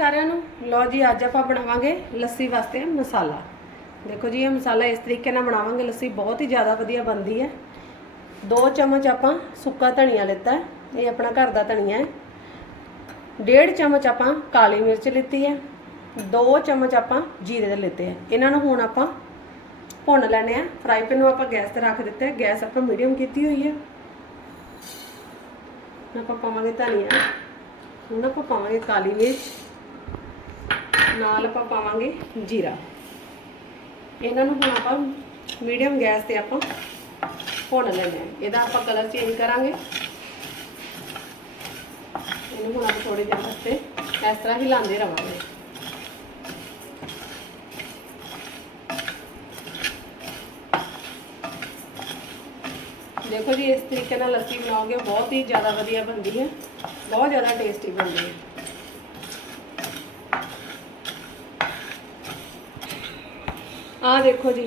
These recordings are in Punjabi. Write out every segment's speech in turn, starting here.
ਸਾਰਿਆਂ ਨੂੰ। ਲਓ ਜੀ, ਅੱਜ ਆਪਾਂ ਬਣਾਵਾਂਗੇ ਲੱਸੀ ਵਾਸਤੇ ਮਸਾਲਾ। ਦੇਖੋ ਜੀ, ਇਹ ਮਸਾਲਾ ਇਸ ਤਰੀਕੇ ਨਾਲ ਬਣਾਵਾਂਗੇ। ਲੱਸੀ ਬਹੁਤ ਹੀ ਜ਼ਿਆਦਾ ਵਧੀਆ ਬਣਦੀ ਹੈ। 2 ਚਮਚ ਆਪਾਂ ਸੁੱਕਾ ਧਨੀਆ ਲਿੱਤਾ ਇਹ ਆਪਣਾ ਘਰ ਦਾ ਧਨੀਆ ਹੈ। ਡੇਢ ਚਮਚ ਆਪਾਂ ਕਾਲੀ ਮਿਰਚ ਲਿੱਤੀ ਹੈ। 2 ਚਮਚ ਆਪਾਂ ਜੀਰੇ ਦੇ ਲਿੱਤੇ ਹੈ। ਇਹਨਾਂ ਨੂੰ ਹੁਣ ਆਪਾਂ ਭੁੰਨ ਲੈਣੇ ਆ ਫਰਾਈ ਪੈਨ ਨੂੰ ਆਪਾਂ ਗੈਸ ਤੇ ਰੱਖ ਦਿੱਤਾ ਹੈ। ਗੈਸ ਆਪਾਂ ਮੀਡੀਅਮ ਕੀਤੀ ਹੋਈ ਹੈ। ਆਪਾਂ ਪਾਵਾਂਗੇ ਧਨੀਆ। ਹੁਣ ਆਪਾਂ ਪਾਵਾਂਗੇ ਕਾਲੀ ਮਿਰਚ। ਨਾਲ ਆਪਾਂ ਪਾਵਾਂਗੇ ਜੀਰਾ। ਇਹਨਾਂ ਨੂੰ ਹੁਣ ਆਪਾਂ ਮੀਡੀਅਮ ਗੈਸ ਤੇ ਆਪਾਂ ਭੁੰਨ ਲੈਣਾ ਹੈ। ਇਹਦਾ ਆਪਾਂ ਕਲਰ ਚੇਂਜ ਕਰਾਂਗੇ। ਇਹਨੂੰ ਹੁਣ ਆਪਾਂ ਥੋੜੀ ਦੇਰ ਵਾਸਤੇ ਇਸ ਤਰ੍ਹਾਂ ਹਿਲਾਉਂਦੇ ਰਵਾਂਗੇ। ਦੇਖੋ ਜੀ, ਇਸ ਤਰੀਕੇ ਨਾਲ ਲੱਸੀ ਬਣਾਓਗੇ, ਬਹੁਤ ਹੀ ਜ਼ਿਆਦਾ ਵਧੀਆ ਬਣਦੀ ਹੈ। ਬਹੁਤ ਜ਼ਿਆਦਾ ਟੇਸਟੀ ਬਣਦੀ ਹੈ। ਆਹ ਦੇਖੋ ਜੀ।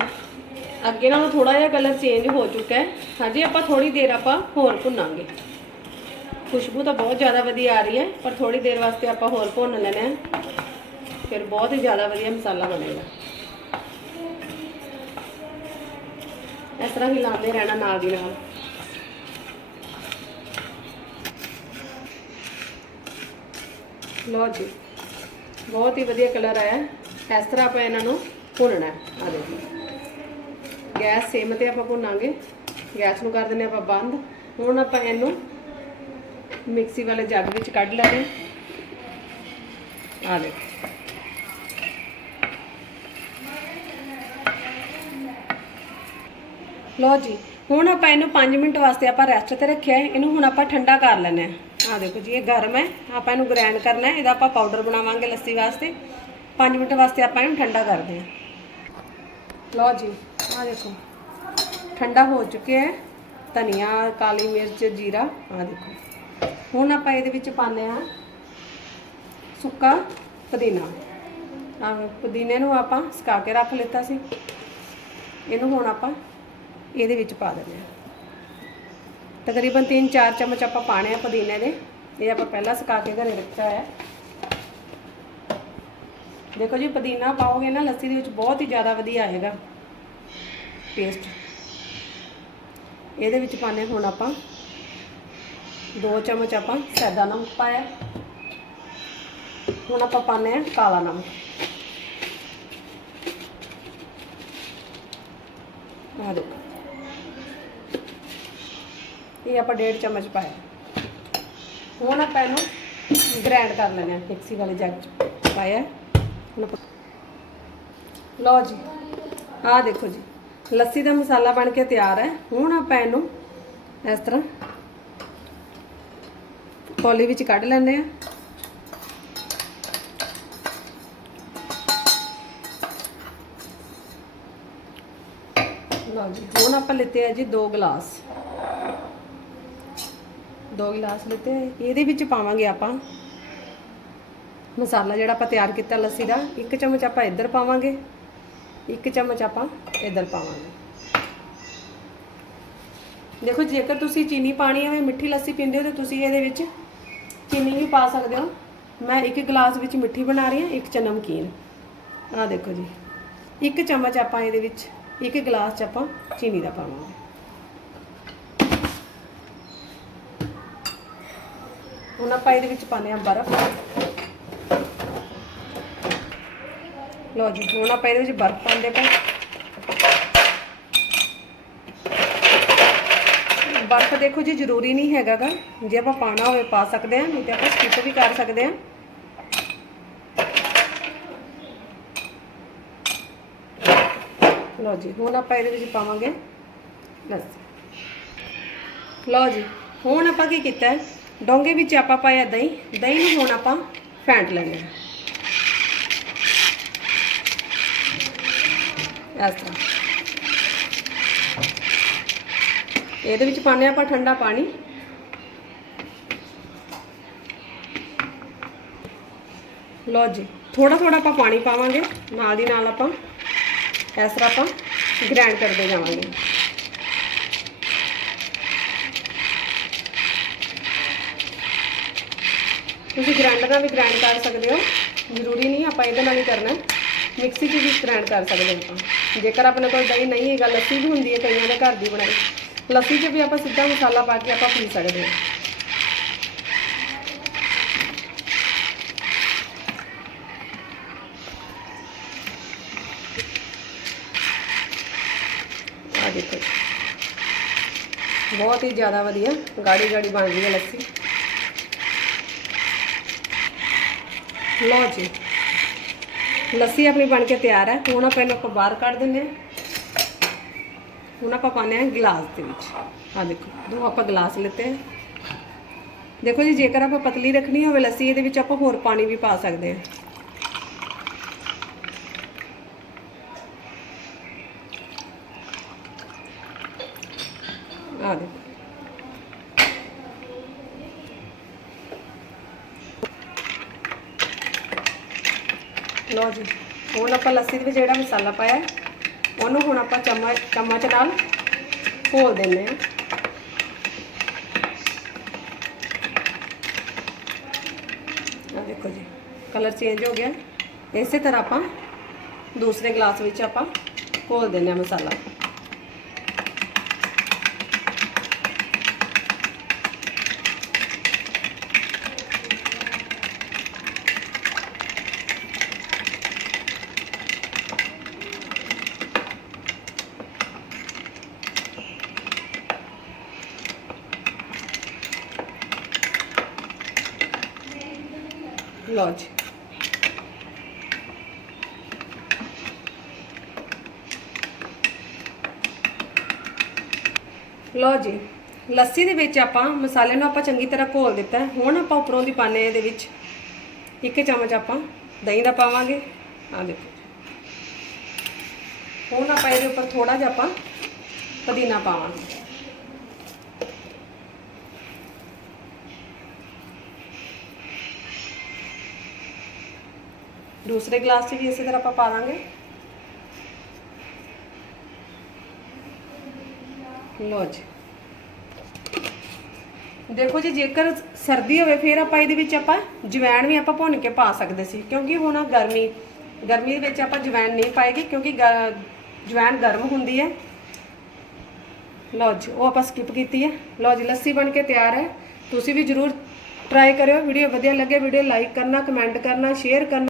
ਅੱਗੇ ਨਾਲੋਂ ਥੋੜਾ ਜਿਹਾ ਕਲਰ ਚੇਂਜ ਹੋ ਚੁੱਕਾ ਹੈ। ਹਜੇ, ਆਪਾਂ ਥੋੜੀ ਦੇਰ ਆਪਾਂ ਹੋਰ ਭੁੰਨਾਂਗੇ। ਖੁਸ਼ਬੂ ਤਾਂ ਬਹੁਤ ਜ਼ਿਆਦਾ ਵਧੀਆ ਆ ਰਹੀ ਹੈ, ਪਰ ਥੋੜੀ ਦੇਰ ਵਾਸਤੇ ਆਪਾਂ ਹੋਰ ਭੁੰਨ ਲੈਣਾ ਹੈ। ਫਿਰ ਬਹੁਤ ਹੀ ਜ਼ਿਆਦਾ ਵਧੀਆ ਮਸਾਲਾ ਬਣੇਗਾ। ਇਸ ਤਰ੍ਹਾਂ ਹੀ ਲਾਉਂਦੇ ਰਹਿਣਾ ਨਾਲ ਦੀ ਨਾਲ। ਲਓ ਜੀ, ਬਹੁਤ ਹੀ ਵਧੀਆ ਕਲਰ ਆਇਆ। ਇਸ ਤਰ੍ਹਾਂ ਆਪਾਂ ਇਹਨਾਂ ਨੂੰ ਭੁੰਨਣਾ ਆ ਦੇਖੋ। ਗੈਸ ਸੇਮ ਤੇ ਆਪਾਂ ਭੁੰਨਾਂਗੇ। ਗੈਸ ਨੂੰ ਕਰ ਦਿੰਦੇ ਆਪਾਂ ਬੰਦ। ਹੁਣ ਆਪਾਂ ਇਹਨੂੰ ਮਿਕਸੀ ਵਾਲੇ ਜੱਗ ਵਿੱਚ ਕੱਢ ਲੈਣੇ ਆ ਦੇਖੋ। ਲਓ ਜੀ, ਹੁਣ ਆਪਾਂ ਇਹਨੂੰ 5 ਮਿੰਟ ਵਾਸਤੇ ਆਪਾਂ ਰੈਸਟ ਤੇ ਰੱਖਿਆ ਹੈ। ਇਹਨੂੰ ਹੁਣ ਆਪਾਂ ਠੰਡਾ ਕਰ ਲੈਣਾ ਹੈ। ਆ ਦੇਖੋ ਜੀ, ਇਹ ਗਰਮ ਹੈ। ਆਪਾਂ ਇਹਨੂੰ ਗ੍ਰਾਈਂਡ ਕਰਨਾ ਹੈ। ਇਹਦਾ ਆਪਾਂ ਪਾਊਡਰ ਬਣਾਵਾਂਗੇ ਲੱਸੀ ਵਾਸਤੇ। 5 ਮਿੰਟ ਵਾਸਤੇ ਆਪਾਂ ਇਹਨੂੰ ਠੰਡਾ ਕਰਦੇ ਹਾਂ। ਲਓ ਜੀ ਆ ਦੇਖੋ। ਠੰਡਾ ਹੋ ਚੁੱਕਿਆ ਹੈ। ਧਨੀਆ, ਕਾਲੀ ਮਿਰਚ, ਜੀਰਾ ਆ ਦੇਖੋ। ਹੁਣ ਆਪਾਂ ਇਹਦੇ ਵਿੱਚ ਪਾਉਂਦੇ ਹਾਂ ਸੁੱਕਾ ਪੁਦੀਨਾ। ਆ ਪੁਦੀਨੇ ਨੂੰ ਆਪਾਂ ਸੁਕਾ ਕੇ ਰੱਖ ਲਿੱਤਾ ਸੀ। ਇਹਨੂੰ ਹੁਣ ਆਪਾਂ ਇਹਦੇ ਵਿੱਚ ਪਾ ਦਿੰਦੇ ਹਾਂ। ਤਕਰੀਬਨ 3-4 ਚਮਚ ਆਪਾਂ ਪਾਣੇ ਆ ਪੁਦੀਨੇ ਦੇ। ਇਹ ਆਪਾਂ ਪਹਿਲਾਂ ਸੁਕਾ ਕੇ ਘਰੇ ਰੱਖਿਆ ਹੋਇਆ ਹੈ। ਦੇਖੋ ਜੀ, ਪੁਦੀਨਾ ਪਾਓਗੇ ਨਾ, ਲੱਸੀ ਦੇ ਵਿੱਚ ਬਹੁਤ ਹੀ ਜ਼ਿਆਦਾ ਵਧੀਆ ਆਏਗਾ ਟੇਸਟ ਇਹਦੇ ਵਿੱਚ ਪਾਣੇ ਹੁਣ ਆਪਾਂ 2 ਚਮਚ ਆਪਾਂ ਸਾਦਾ ਨਮਕ ਪਾਇਆ। ਹੁਣ ਆਪਾਂ ਪਾਣੇ ਆ ਕਾਲਾ ਨਮਕ। ਆ ਦੇਖੋ। ਇਹ ਆਪਾਂ 1.5 ਚਮਚ ਪਾਇਆ। ਹੁਣ ਆਪਾਂ ਇਹਨੂੰ ਗ੍ਰਾਈਂਡ ਕਰ ਲੈਣਾ ਮਿਕਸੀ ਵਾਲੇ ਜੱਗ 'ਚ ਪਾਇਆ। ਲਓ ਜੀ, ਆਹ ਦੇਖੋ ਜੀ, ਲੱਸੀ ਦਾ ਮਸਾਲਾ ਬਣ ਕੇ ਤਿਆਰ ਹੈ। ਹੁਣ ਆਪਾਂ ਇਹਨੂੰ ਇਸ ਤਰ੍ਹਾਂ ਕੌਲੀ ਵਿੱਚ ਕੱਢ ਲੈਂਦੇ ਆ ਲਓ ਜੀ, ਹੁਣ ਆਪਾਂ ਲਿੱਤੇ ਆ ਜੀ 2 ਗਲਾਸ। ਦੋ ਗਲਾਸ ਲਿੱਤੇ, ਇਹਦੇ ਵਿੱਚ ਪਾਵਾਂਗੇ ਆਪਾਂ ਮਸਾਲਾ ਜਿਹੜਾ ਆਪਾਂ ਤਿਆਰ ਕੀਤਾ ਲੱਸੀ ਦਾ, ਇੱਕ ਚਮਚ ਆਪਾਂ ਇੱਧਰ ਪਾਵਾਂਗੇ, ਇੱਕ ਚਮਚ ਆਪਾਂ ਇੱਧਰ ਪਾਵਾਂਗੇ। ਦੇਖੋ, ਜੇਕਰ ਤੁਸੀਂ ਚੀਨੀ ਪਾਣੀ ਹੋਵੇ ਮਿੱਠੀ ਲੱਸੀ ਪੀਂਦੇ ਹੋ, ਤਾਂ ਤੁਸੀਂ ਇਹਦੇ ਵਿੱਚ ਚੀਨੀ ਵੀ ਪਾ ਸਕਦੇ ਹੋ। ਮੈਂ ਇੱਕ ਗਲਾਸ ਵਿੱਚ ਮਿੱਠੀ ਬਣਾ ਰਹੀ ਹਾਂ, ਇੱਕ ਚ ਨਮਕੀਨ। ਆਹ ਦੇਖੋ ਜੀ, ਇੱਕ ਚਮਚ ਆਪਾਂ ਇਹਦੇ ਵਿੱਚ, ਇੱਕ ਗਲਾਸ ਚ ਆਪਾਂ ਚੀਨੀ ਦਾ ਪਾਵਾਂਗੇ। ਹੁਣ ਆਪਾਂ ਇਹਦੇ ਵਿੱਚ ਪਾਉਂਦੇ ਹਾਂ ਬਰਫ਼। ਲਓ ਜੀ, ਹੁਣ ਆਪਾਂ ਇਹਦੇ ਵਿੱਚ ਬਰਫ਼ ਪਾਉਂਦੇ ਪਏ ਬਰਫ਼ ਦੇਖੋ ਜੀ, ਜ਼ਰੂਰੀ ਨਹੀਂ ਹੈਗਾਗਾ। ਜੇ ਆਪਾਂ ਪਾਣਾ ਹੋਵੇ, ਪਾ ਸਕਦੇ ਹਾਂ, ਨਹੀਂ ਤੇ ਆਪਾਂ ਸਕਿਪ ਵੀ ਕਰ ਸਕਦੇ ਹਾਂ। ਲਓ ਜੀ, ਹੁਣ ਆਪਾਂ ਇਹਦੇ ਵਿੱਚ ਪਾਵਾਂਗੇ ਲੱਸੀ ਲਓ ਜੀ, ਹੁਣ ਆਪਾਂ ਕੀ ਕੀਤਾ ਡੋਂਗੇ ਵਿੱਚ ਆਪਾਂ ਪਾਇਆ ਦਹੀਂ। ਦਹੀਂ ਨੂੰ ਹੁਣ ਆਪਾਂ ਫੈਂਟ ਲੈਣਾ। ਹੈ ਇਸ ਤਰ੍ਹਾਂ। ਇਹਦੇ ਵਿੱਚ ਪਾਣੇ ਆਪਾਂ ਠੰਡਾ ਪਾਣੀ। ਲਓ ਜੀ ਥੋੜਾ ਥੋੜਾ ਆਪਾਂ ਪਾਣੀ ਪਾਵਾਂਗੇ। ਨਾਲ ਦੀ ਨਾਲ ਆਪਾਂ ਇਸ ਤਰ੍ਹਾਂ ਆਪਾਂ ਗ੍ਰਾਈਂਡ ਕਰਦੇ ਜਾਵਾਂਗੇ। ਤੁਸੀਂ ਗ੍ਰਾਈਂਡਰ ਨਾਲ ਵੀ ਗ੍ਰਾਈਂਡ ਕਰ ਸਕਦੇ ਹੋ। ਜ਼ਰੂਰੀ ਨਹੀਂ ਆਪਾਂ ਇਹਦੇ ਨਾਲ ਹੀ ਕਰਨਾ ਮਿਕਸੀ 'ਚ ਵੀ ਗ੍ਰਾਈਂਡ ਕਰ ਸਕਦੇ ਹਾਂ ਆਪਾਂ। ਜੇਕਰ ਆਪਣੇ ਕੋਲ ਦਹੀਂ ਨਹੀਂ ਹੈਗਾ, ਲੱਸੀ ਵੀ ਹੁੰਦੀ ਹੈ ਕਈਆਂ ਦੇ ਘਰ ਦੀ ਬਣਾਈ। ਲੱਸੀ 'ਚ ਵੀ ਆਪਾਂ ਸਿੱਧਾ ਮਸਾਲਾ ਪਾ ਕੇ ਆਪਾਂ ਪੀ ਸਕਦੇ ਹਾਂ। ਆ ਦੇਖੋ ਬਹੁਤ ਹੀ ਜ਼ਿਆਦਾ ਵਧੀਆ ਗਾੜੀ ਗਾੜੀ ਬਣ ਗਈ ਹੈ ਲੱਸੀ। ਲਓ ਜੀ। ਲੱਸੀ ਆਪਣੀ ਬਣ ਕੇ ਤਿਆਰ ਹੈ। ਹੁਣ ਆਪਾਂ ਇਹਨੂੰ ਆਪਾਂ ਬਾਹਰ ਕੱਢ ਦਿੰਦੇ ਹਾਂ। ਹੁਣ ਆਪਾਂ ਪਾਉਂਦੇ ਹਾਂ ਗਲਾਸ ਦੇ ਵਿੱਚ। ਆ ਦੇਖੋ, ਦੋ ਆਪਾਂ ਗਲਾਸ ਲਿੱਤੇ ਹੈ। ਦੇਖੋ ਜੀ, ਜੇਕਰ ਆਪਾਂ ਪਤਲੀ ਰੱਖਣੀ ਹੋਵੇ ਲੱਸੀ, ਇਹਦੇ ਵਿੱਚ ਆਪਾਂ ਹੋਰ ਪਾਣੀ ਵੀ ਪਾ ਸਕਦੇ ਹਾਂ। ਆ ਦੇਖੋ। ਲਓ ਜੀ, ਹੁਣ ਆਪਾਂ ਲੱਸੀ ਦੇ ਵਿੱਚ ਜਿਹੜਾ ਮਸਾਲਾ ਪਾਇਆ, ਉਹਨੂੰ ਹੁਣ ਆਪਾਂ ਚਮਚ ਚਮਚ ਨਾਲ ਘੋਲ ਦਿੰਦੇ ਹਾਂ। ਆ ਦੇਖੋ ਜੀ, ਕਲਰ ਚੇਂਜ ਹੋ ਗਿਆ। ਇਸੇ ਤਰ੍ਹਾਂ ਆਪਾਂ ਦੂਸਰੇ ਗਲਾਸ ਵਿੱਚ ਆਪਾਂ ਘੋਲ ਦਿੰਦੇ ਹਾਂ ਮਸਾਲਾ। ਲਓ ਜੀ ਲਓ ਜੀ, ਲੱਸੀ ਦੇ ਵਿੱਚ ਆਪਾਂ ਮਸਾਲੇ ਨੂੰ ਆਪਾਂ ਚੰਗੀ ਤਰ੍ਹਾਂ ਘੋਲ ਦਿੱਤਾ ਹੁਣ ਆਪਾਂ ਉੱਪਰੋਂ ਦੀ ਪਾਣੇ ਇਹਦੇ ਵਿੱਚ ਇੱਕ ਚਮਚ ਆਪਾਂ ਦਹੀਂ ਦਾ ਪਾਵਾਂਗੇ। ਆ ਦੇਖੋ ਹੁਣ ਆਪਾਂ ਇਹਦੇ ਉੱਪਰ ਥੋੜਾ ਜਿਹਾ ਆਪਾਂ ਪੁਦੀਨਾ ਪਾਵਾਂਗੇ। ਦੂਸਰੇ ਗਲਾਸ 'ਚ ਵੀ ਇਸੇ ਤਰ੍ਹਾਂ ਆਪਾਂ ਪਾ ਦਾਂਗੇ। ਲਓ ਜੀ। ਦੇਖੋ ਜੀ, ਜੇਕਰ ਸਰਦੀ ਹੋਵੇ, ਫਿਰ ਆਪਾਂ ਇਹਦੇ ਵਿੱਚ ਆਪਾਂ ਜਵੈਣ ਵੀ ਆਪਾਂ ਭੁੰਨ ਕੇ ਪਾ ਸਕਦੇ ਸੀ। ਕਿਉਂਕਿ ਹੁਣ ਗਰਮੀ ਗਰਮੀ ਦੇ ਵਿੱਚ ਆਪਾਂ ਜਵੈਣ ਨਹੀਂ ਪਾਏਗੀ, ਕਿਉਂਕਿ ਗ- ਜਵੈਣ ਗਰਮ ਹੁੰਦੀ ਹੈ। ਲਓ ਜੀ, ਉਹ ਆਪਾਂ ਸਕਿਪ ਕੀਤੀ ਹੈ। ਲਓ ਜੀ, ਲੱਸੀ ਬਣ ਕੇ ਤਿਆਰ ਹੈ। ਤੁਸੀਂ ਵੀ ਜਰੂਰ ਟਰਾਈ ਕਰਿਓ। ਵੀਡੀਓ ਵਧੀਆ ਲੱਗੇ, ਵੀਡੀਓ ਲਾਈਕ ਕਰਨਾ ਕਮੈਂਟ ਕਰਨਾ ਸ਼ੇਅਰ ਕਰਨਾ।